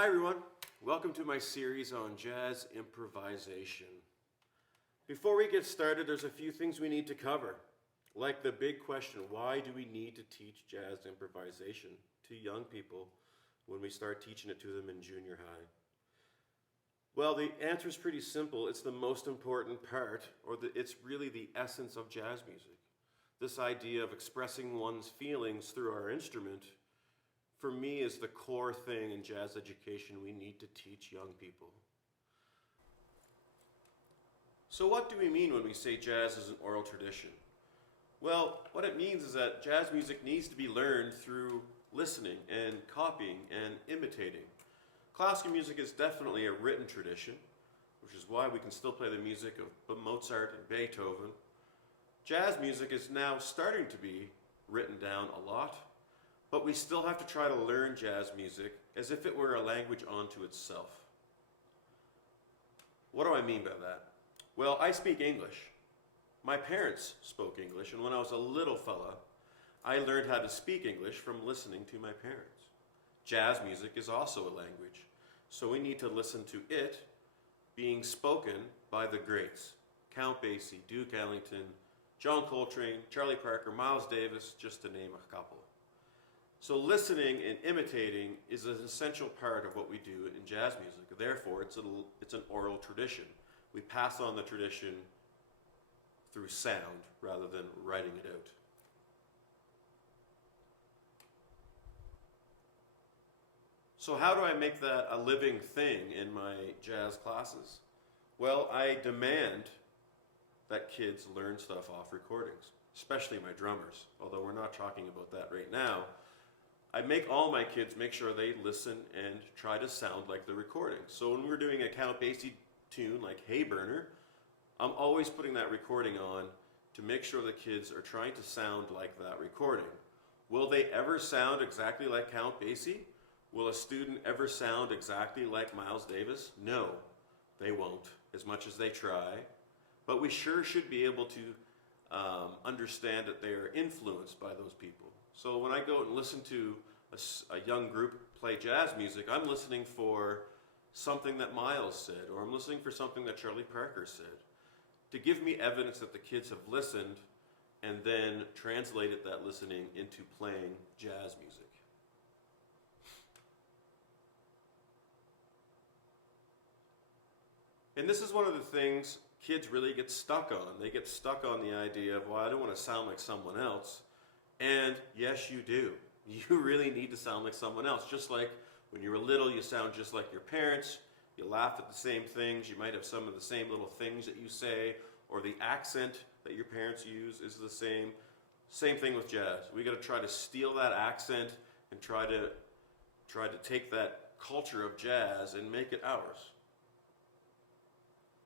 Hi everyone, welcome to my series on jazz improvisation. Before we get started, there's a few things we need to cover. Like the big question, why do we need to teach jazz improvisation to young people when we start teaching it to them in junior high? Well, the answer is pretty simple. It's the most important part, it's really the essence of jazz music. This idea of expressing one's feelings through our instrument, for me, is the core thing in jazz education we need to teach young people. So what do we mean when we say jazz is an oral tradition? Well, what it means is that jazz music needs to be learned through listening and copying and imitating. Classical music is definitely a written tradition, which is why we can still play the music of Mozart and Beethoven. Jazz music is now starting to be written down a lot, but we still have to try to learn jazz music as if it were a language unto itself. What do I mean by that? Well, I speak English. My parents spoke English, and when I was a little fella, I learned how to speak English from listening to my parents. Jazz music is also a language, so we need to listen to it being spoken by the greats. Count Basie, Duke Ellington, John Coltrane, Charlie Parker, Miles Davis, just to name a couple. So listening and imitating is an essential part of what we do in jazz music. Therefore, it's an oral tradition. We pass on the tradition through sound rather than writing it out. So how do I make that a living thing in my jazz classes? Well, I demand that kids learn stuff off recordings, especially my drummers, although we're not talking about that right now. I make all my kids make sure they listen and try to sound like the recording. So when we're doing a Count Basie tune like Hey Burner, I'm always putting that recording on to make sure the kids are trying to sound like that recording. Will they ever sound exactly like Count Basie? Will a student ever sound exactly like Miles Davis? No, they won't, as much as they try. But we sure should be able to understand that they are influenced by those people. So when I go and listen to a young group play jazz music, I'm listening for something that Miles said, or I'm listening for something that Charlie Parker said, to give me evidence that the kids have listened and then translated that listening into playing jazz music. And this is one of the things kids really get stuck on. They get stuck on the idea of, well, I don't want to sound like someone else. And yes, you do. You really need to sound like someone else. Just like when you were little, you sound just like your parents. You laugh at the same things. You might have some of the same little things that you say, or the accent that your parents use is the same. Same thing with jazz. We got to try to steal that accent and try to take that culture of jazz and make it ours.